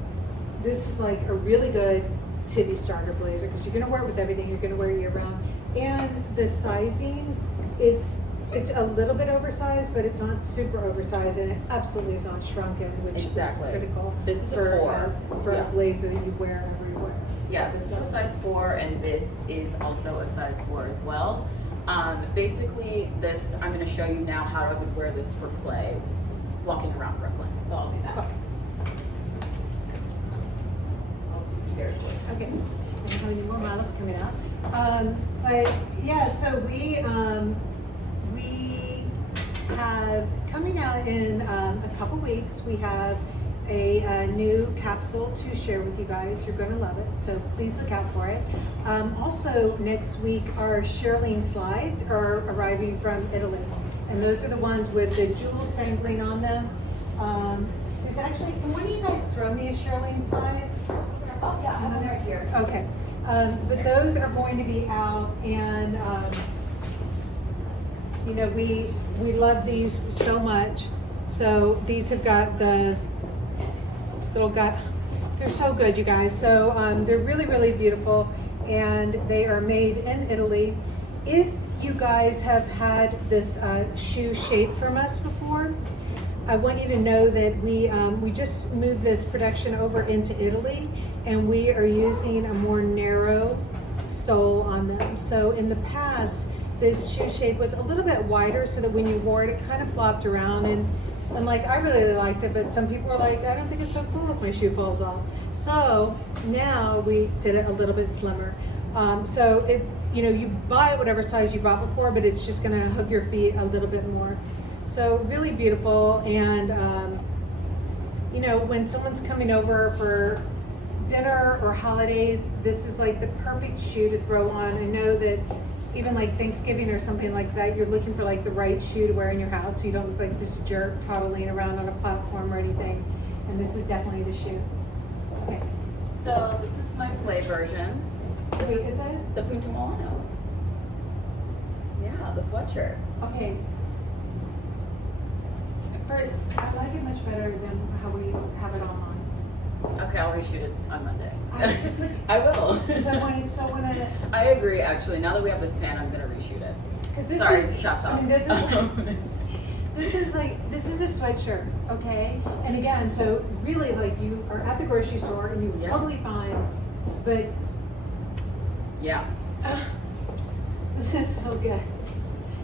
This is like a really good Tibi starter blazer because you're going to wear it with everything. You're going to wear it year round, and the sizing, it's a little bit oversized, but it's not super oversized, and it absolutely is not shrunken, which Exactly. is critical. This is a for 4. for Yeah. a blazer that you wear everywhere. Yeah, this is a size 4, and this is also a size 4 as well. Basically, this, I'm going to show you now how I would wear this for play, walking around Brooklyn. So I'll do that. Very quick. Okay. I don't have any more models coming out. But yeah, so we have coming out in a couple weeks. We have a new capsule to share with you guys. You're going to love it, so please look out for it. Also, next week, our Shirlene slides are arriving from Italy, and those are the ones with the jewels dangling on them. There's actually, can one of you guys throw me a Shirlene slide? Oh, yeah, I have them right here. Okay, but those are going to be out, and you know, we love these so much. So these have got the little they're so good, you guys. So they're really, really beautiful, and they are made in Italy. If you guys have had this shoe shape from us before, I want you to know that we just moved this production over into Italy, and we are using a more narrow sole on them. So in the past, this shoe shape was a little bit wider, so that when you wore it, it kind of flopped around, and like, I really liked it, but some people were like, I don't think it's so cool if my shoe falls off. So now we did it a little bit slimmer. So if you know, you buy whatever size you bought before, but it's just gonna hug your feet a little bit more. So really beautiful, and you know, when someone's coming over for dinner or holidays, this is like the perfect shoe to throw on. I know that even like Thanksgiving or something like that, you're looking for like the right shoe to wear in your house, so you don't look like this jerk toddling around on a platform or anything. And this is definitely the shoe. Okay. So this is my play version. This Wait, is is it? the Punta Milano. Yeah, the sweatshirt. Okay. I like it much better than how we have it online. Okay, I'll reshoot it on Monday. I was just like, I will. because I want to so want to. I agree. Actually, now that we have this pan, I'm gonna reshoot it. Because this Sorry, is shop talk. I mean, this is this is a sweatshirt, okay? And again, so really, like, you are at the grocery store and you're Yeah. totally fine, but Yeah. this is so good.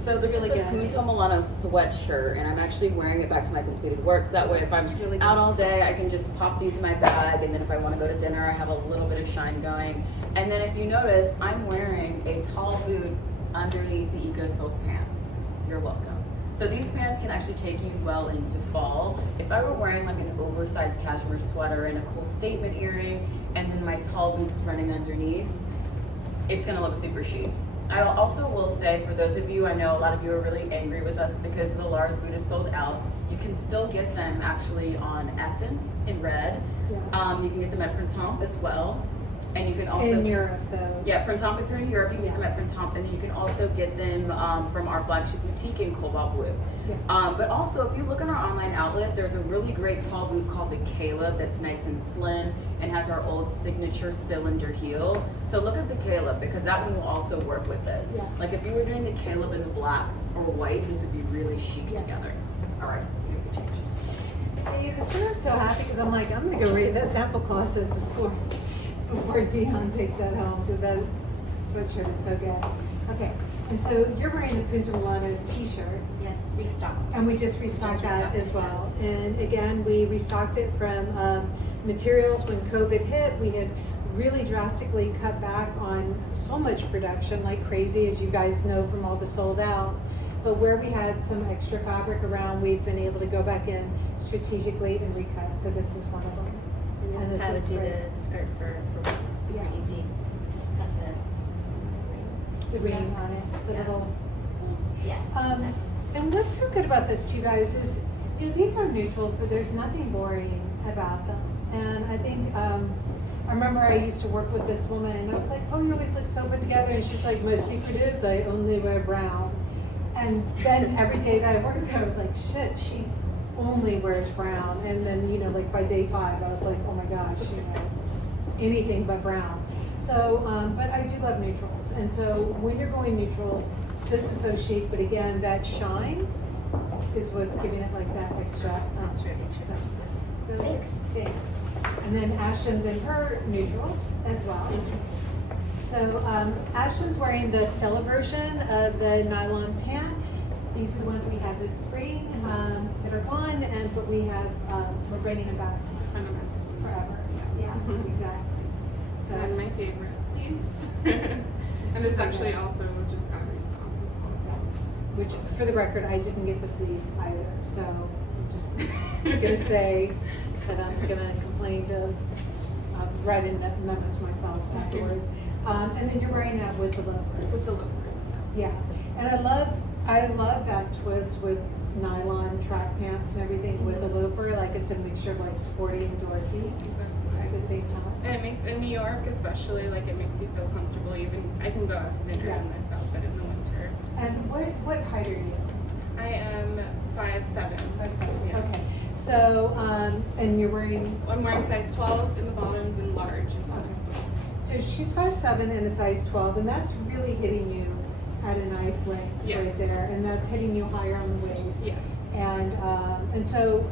So this really is the good. Punta Milano sweatshirt, and I'm actually wearing it back to my completed works. That way, if I'm It's really good. out all day, I can just pop these in my bag, and then if I want to go to dinner, I have a little bit of shine going. And then if you notice, I'm wearing a tall boot underneath the eco-soaked pants. You're welcome. So these pants can actually take you well into fall. If I were wearing like an oversized cashmere sweater and a cool statement earring, and then my tall boots running underneath, it's gonna look super chic. I also will say, for those of you, I know a lot of you are really angry with us because the Lars boot is sold out. You can still get them actually on Essence in red. Yeah. You can get them at Printemps as well. And you can also In Europe, though. yeah, Printemps, if you're in Europe, you can get them at Printemps, and then you can also get them from our flagship boutique in Cobalt Blue. Yeah. But also, if you look on our online outlet, there's a really great tall boot called the Caleb that's nice and slim and has our old signature cylinder heel. So look at the Caleb, because that one will also work with this. Yeah. Like if you were doing the Caleb in the black or white, this would be really chic Yeah. together. All right, you can change. See, this one I'm so happy because I'm like, I'm gonna go read that sample closet before Dion takes that home, because that sweatshirt is so good. Okay, and so you're wearing the Punta Milano t-shirt. Yes, restocked. And we just restocked Just that restocked as it, well. And again, we restocked it from materials when COVID hit. We had really drastically cut back on so much production like crazy, as you guys know from all the sold outs. But where we had some extra fabric around, we've been able to go back in strategically and recut. So this is one of them. And this is how to looks do great. the skirt for super Yeah. easy. It's got The ring on it, the Yeah. little. yeah. Exactly. And what's so good about this too, guys, is, you know, these are neutrals, but there's nothing boring about them. And I think, I remember I used to work with this woman, and I was like, oh, you always look so put together. And she's like, my secret is I only wear brown. And then every day that I worked with her, I was like, shit, she only wears brown. And then, you know, like by day 5, I was like, oh my gosh, you know, anything but brown. So, but I do love neutrals. And so when you're going neutrals, this is so chic, but again, that shine is what's giving it like that extra. That's really interesting. So, Thanks. thanks. And then Ashton's in her neutrals as well. So Ashton's wearing the Stella version of the nylon pant. These are the ones we had this spring that are gone, but we're bringing them back Fundamentals. forever. Yes. Yeah, exactly. So And my favorite fleece. And this actually also just got restocked as well. So. which, for the record, I didn't get the fleece either. So I'm just gonna say that I'm gonna complain to write a memo to myself afterwards. And then you're wearing that with the loafers. With the loafers, yes. Yeah, and I love that twist with nylon track pants and everything with a loafer. Like it's a mixture of like sporty and dorky Exactly. at the same time. And it makes, in New York especially, like it makes you feel comfortable. Even I can go out to dinner Yeah. in this outfit in the winter. And what height are you? I am 5'7". Yeah. Okay, so and you're wearing. I'm wearing size 12 in the bottoms and large is what I swear. So she's 5'7" and a size 12, and that's really hitting you at a nice length Yes. right there, and that's hitting you higher on the waist. Yes. And so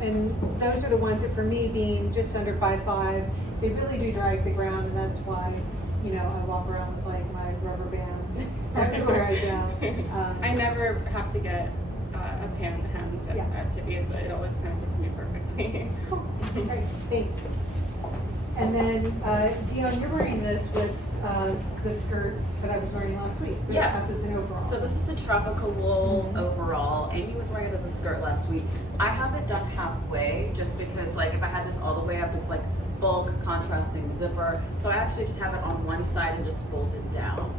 those are the ones that for me being just under 5'5", they really do drag the ground, and that's why I walk around with like my rubber bands everywhere I go. I never have to get a pan hems Yeah. at Tibi. It always kind of fits me perfectly. Great, thanks. And then Dion, you're wearing this with the skirt that I was wearing last week. Yes. As an overall. So this is the tropical wool overall. Amy was wearing it as a skirt last week. I have it done halfway just because like if I had this all the way up, it's like bulk contrasting zipper. So I actually just have it on one side and just fold it down.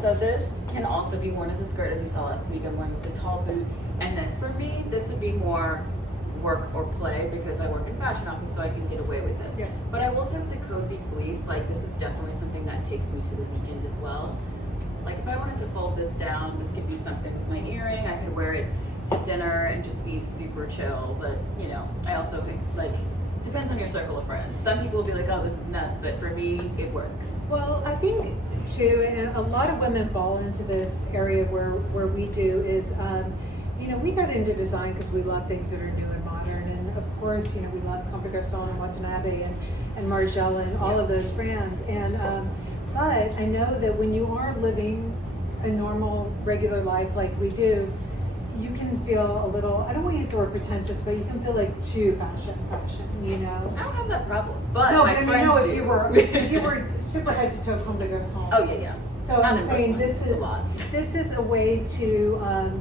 So this can also be worn as a skirt as you saw last week. I'm wearing the tall boot and this. For me, this would be more work or play because I work in fashion office, so I can get away with this. Yeah. But I will say with the cozy fleece, like this is definitely something that takes me to the weekend as well. Like if I wanted to fold this down, this could be something with my earring. I could wear it to dinner and just be super chill. But I also think like depends on your circle of friends. Some people will be like, oh, this is nuts, but for me, it works. Well, I think too, and a lot of women fall into this area where we do is, we got into design because we love things that are new and modern, and of course, we love Comme des Garçons and Watanabe and Margiela and all of those brands. And but I know that when you are living a normal, regular life like we do, you can feel a little, I don't want to use the word pretentious, but you can feel like too fashion, I don't have that problem, but No, my but I friends mean, no, do. if you were super head to toe Comme des Garçons. Oh yeah. So Not I'm in saying Brooklyn. It's a lot. this is a way to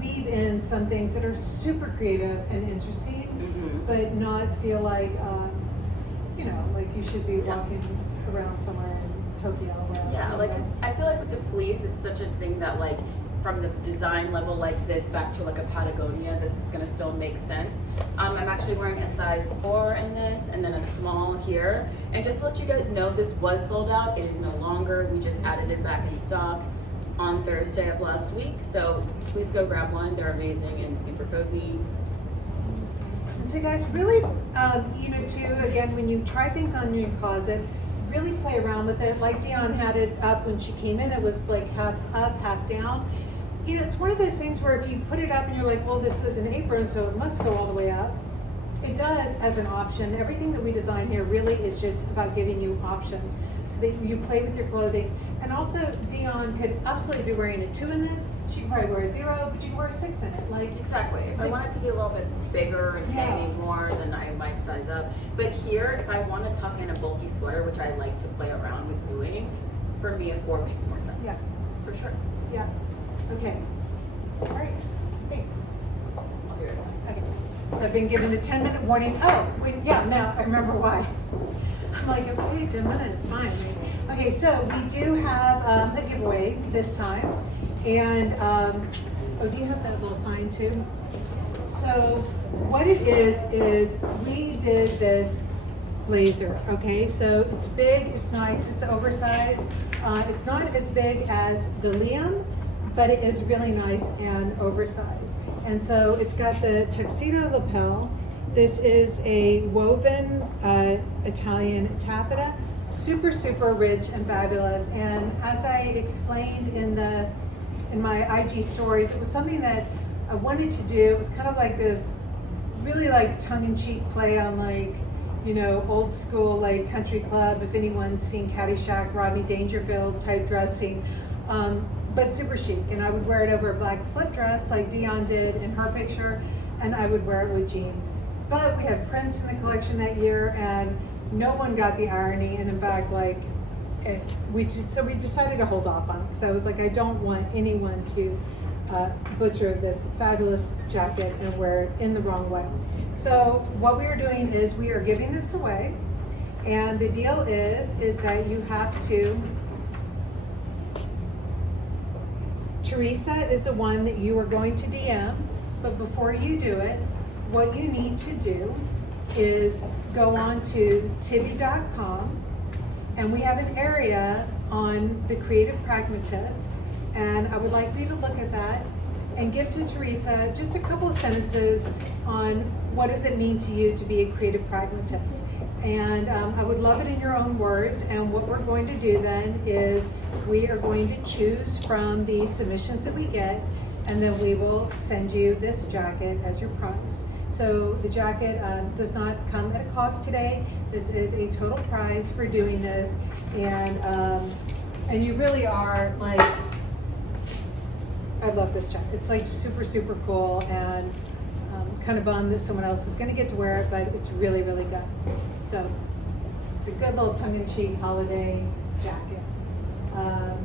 weave in some things that are super creative and interesting, Mhm. but not feel like like you should be Yeah. walking around somewhere in Tokyo. Wherever, Yeah, like 'cause I feel like with the fleece, it's such a thing that like from the design level like this back to like a Patagonia, this is gonna still make sense. I'm actually wearing a size 4 in this, and then a small here. And just to let you guys know, this was sold out. It is no longer. We just added it back in stock on Thursday of last week. So please go grab one. They're amazing and super cozy. And so guys, really, too, again, when you try things on in your closet, really play around with it. Like Dion had it up when she came in, it was like half up, half down. It's one of those things where if you put it up and you're like, well, this is an apron, so it must go all the way up. It does as an option. Everything that we design here really is just about giving you options so that you play with your clothing. And also, Dion could absolutely be wearing a 2 in this. She could probably wear a 0, but you can wear a 6 in it. Like, Exactly. If I want it to be a little bit bigger and Yeah. hang me more, then I might size up. But here, if I want to tuck in a bulky sweater, which I like to play around with doing, for me a 4 makes more sense. Yeah. For sure. yeah. Okay. All right. Thanks. I'll be right back. Okay. So I've been given the 10-minute warning. Oh, wait, yeah, now I remember why. I'm like, okay, 10 minutes, fine. Okay, so we do have a giveaway this time. And, do you have that little sign too? So what it is we did this blazer, okay? So it's big, it's nice, it's oversized. It's not as big as the Liam, but it is really nice and oversized. And so it's got the tuxedo lapel. This is a woven Italian taffeta, super, super rich and fabulous. And as I explained in my IG stories, it was something that I wanted to do. It was kind of like this really like tongue-in-cheek play on like, old school like country club, if anyone's seen Caddyshack, Rodney Dangerfield type dressing, but super chic. And I would wear it over a black slip dress like Dion did in her picture, and I would wear it with jeans. But we had prints in the collection that year, and no one got the irony. And in fact, we decided to hold off on it because I was like, I don't want anyone to butcher this fabulous jacket and wear it in the wrong way. So what we are doing is we are giving this away, and the deal is that you have to, Teresa is the one that you are going to DM, but before you do it, what you need to do is go on to Tibi.com, and we have an area on the Creative Pragmatist, and I would like for you to look at that and give to Teresa just a couple of sentences on what does it mean to you to be a creative pragmatist. And I would love it in your own words. And what we're going to do then is we are going to choose from the submissions that we get, and then we will send you this jacket as your prize. So the jacket does not come at a cost today. This is a total prize for doing this. And you really are like, I love this jacket. It's like super, super cool, and kind of bummed that someone else is going to get to wear it, but it's really, really good. So it's a good little tongue-in-cheek holiday jacket. Now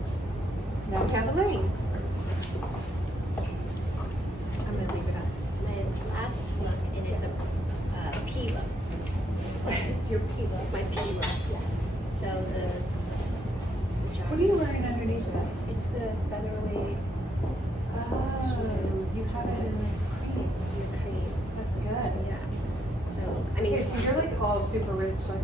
we have Elaine. I'm going to leave it up. My last look, and it's a P look. It's your P look. It's my P look. Yes. So the What are you wearing underneath that? It's the featherweight. Oh, you have it in the cream. Cream. That's good. Yeah. So I mean, Okay, so you're like all super rich, like.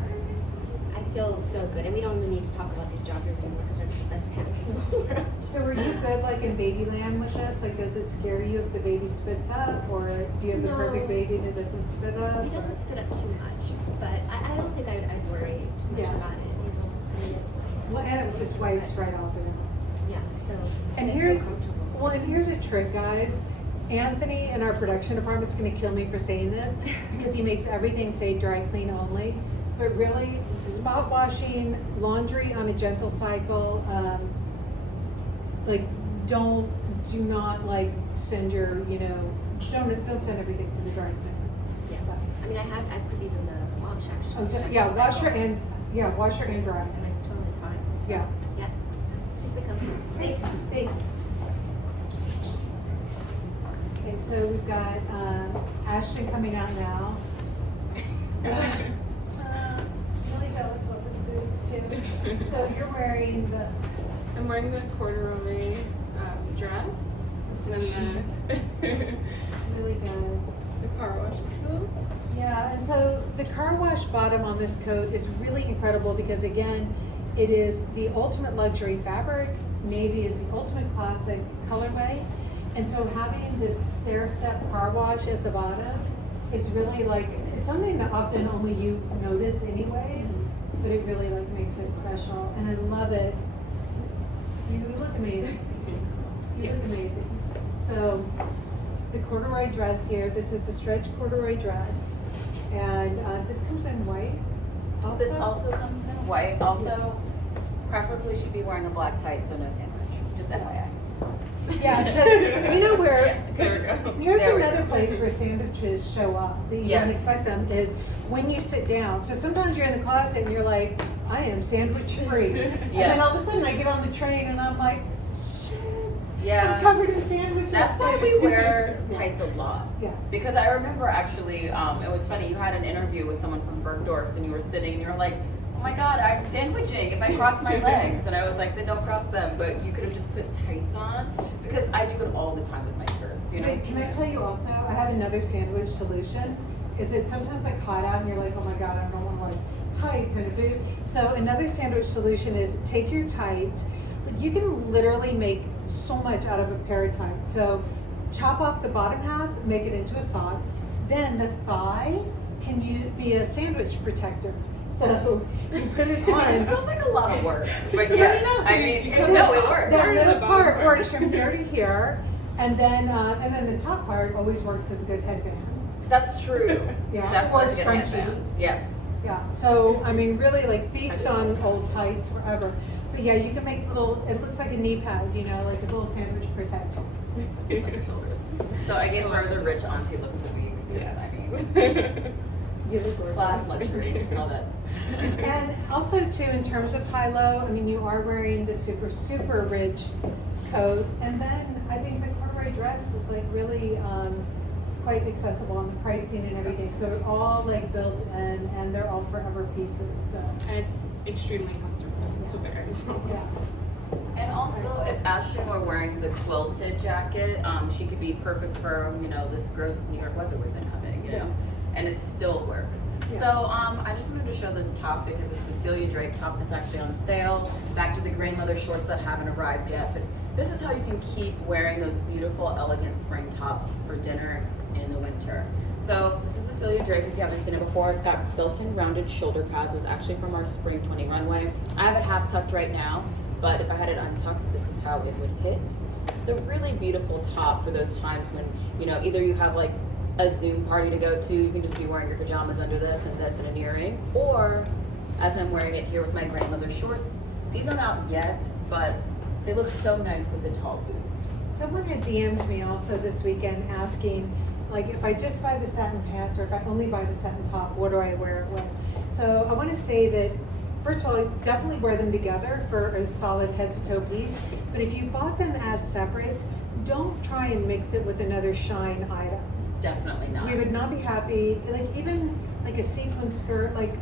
I feel so good, and we don't even need to talk about these joggers anymore because they're the best pants in the world. So are you good like in Babyland with this? Like, does it scare you if the baby spits up, or do you have the No. perfect baby that doesn't spit up? He doesn't spit up too much, but I don't think I'd worry too much Yeah. about it. I mean, it's Well, and it just wipes right off of it. yeah. So And it's here's, so comfortable. well, and here's a trick, guys. Anthony in our production department's gonna kill me for saying this because he makes everything say dry clean only. But really, spot washing, laundry on a gentle cycle, do not like send your, don't send everything to the dry cleaner. Yeah. I mean, I put these in the wash actually. Yeah, washer and dry. And it's totally fine. So, Yeah. Yeah. So, super comfortable. Thanks. Thanks. Okay, so we've got Ashton coming out now. Really jealous about the boots too. So you're wearing the. I'm wearing the corduroy dress. This is And really good. the car wash boots. Yeah, and so the car wash bottom on this coat is really incredible because again, it is the ultimate luxury fabric. Navy is the ultimate classic colorway. And so having this stair step car wash at the bottom, it's really like, it's something that often only you notice anyways, but it really like makes it special. And I love it. You look amazing. You look amazing. So the corduroy dress here, this is a stretch corduroy dress. And this comes in white also. This also comes in white. Also, preferably should be wearing a black tight, so no sandwich. Just FYI. Yeah, because you know where, Yes, there we go. here's There we another go. place where sandwiches show up that you Yes. don't expect them is when you sit down. So sometimes you're in the closet and you're like, I am sandwich free. And then Yes. all of a sudden I get on the train and I'm like, shit, Yeah. I'm covered in sandwiches. That's why we wear tights a lot. Yes. Because I remember actually, it was funny, you had an interview with someone from Bergdorf's and you were sitting and you were like, oh my God, I'm sandwiching if I cross my legs. And I was like, then don't cross them. But you could have just put tights on because I do it all the time with my skirts, you know? Wait, can I tell you also, I have another sandwich solution. If it's sometimes like hot out and you're like, oh my God, I don't want like tights and a boot. So another sandwich solution is take your tights, but you can literally make so much out of a pair of tights. So chop off the bottom half, make it into a sock. Then the thigh can be a sandwich protector. So you put it on. It feels like a lot of work, but yes, I mean, Because no, it works. That middle part works from here to here, and then the top part always works as a good headband. That's true. Yeah. Definitely Or a good scrunchy. headband. Yes. Yeah, so, I mean, really like feast on old tights forever. But yeah, you can make little, it looks like a knee pad, you know, like a little sandwich protection. So I gave her the rich auntie look of the week. Yes. I mean, You look gorgeous. class luxury. Love it. And also too, in terms of high-low, I mean, you are wearing the super, super rich coat. And then I think the corduroy dress is like really quite accessible on the pricing and everything. So it's all like built in and they're all forever pieces, so. And it's extremely comfortable to wear as well. Yeah. And also, if Ashton were wearing the quilted jacket, she could be perfect for, you know, this gross New York weather we've been having, you know? Yes. And it still works. Yeah. So I just wanted to show this top because it's the Celia Drake top that's actually on sale. Back to the grain leather shorts that haven't arrived yet. But this is how you can keep wearing those beautiful, elegant spring tops for dinner in the winter. So this is the Celia Drake. If you haven't seen it before, it's got built-in rounded shoulder pads. It was actually from our spring 20 runway. I have it half tucked right now, but if I had it untucked, this is how it would hit. It's a really beautiful top for those times when, you know, either you have like a Zoom party to go to, you can just be wearing your pajamas under this and an earring, or as I'm wearing it here with my grain leather shorts. These aren't out yet, but they look so nice with the tall boots. Someone had DM'd me also this weekend asking, like, if I just buy the satin pants or if I only buy the satin top, what do I wear it with? So I want to say that, first of all, definitely wear them together for a solid head to toe piece. But if you bought them as separate, don't try and mix it with another shine item. Definitely not. We would not be happy, like even like a sequin skirt, like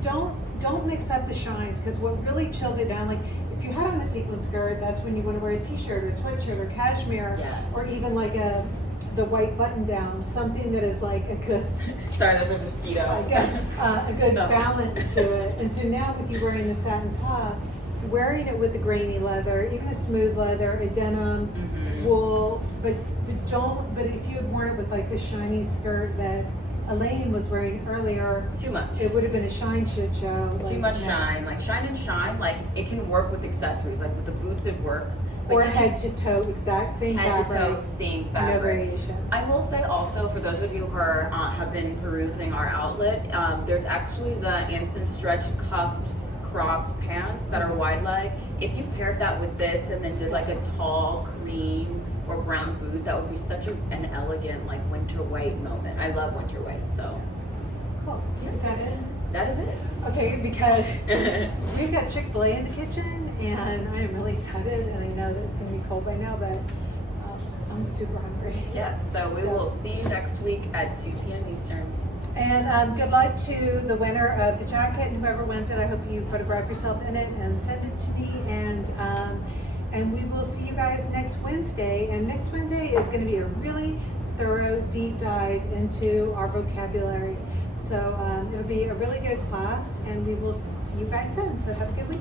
don't mix up the shines, because what really chills it down, like if you had on a sequin skirt, that's when you want to wear a t-shirt or sweatshirt or cashmere, Yes. or even like the white button down, something that is like a good Sorry, there's a mosquito. a good No. balance to it. And so now with you wearing the satin top, wearing it with the grainy leather, even a smooth leather, a denim, wool, but if you had worn it with like the shiny skirt that Elaine was wearing earlier, Too much. it would have been a shine shit show. Too like, much no. shine. Like shine and shine, like it can work with accessories. Like with the boots it works. But Or you- head to toe, exact same head fabric. to toe, same No fabric. variation. I will say also, for those of you who are, have been perusing our outlet, there's actually the Anson stretch cuffed cropped pants that are wide leg. If you paired that with this and then did like a tall cream or brown boot, that would be such an elegant like winter white moment. I love winter white, so Cool. Yes. Is that it? that is it. Okay, because we've got Chick-fil-A in the kitchen, and I am really excited, and I know that it's going to be cold by now, but I'm super hungry. Yes, so we will see you next week at 2 p.m. Eastern. And good luck to the winner of the jacket, and whoever wins it. I hope you photograph yourself in it and send it to me, and we will see you guys next Wednesday. And next Wednesday is going to be a really thorough deep dive into our vocabulary. So it'll be a really good class, and we will see you guys then. So have a good week.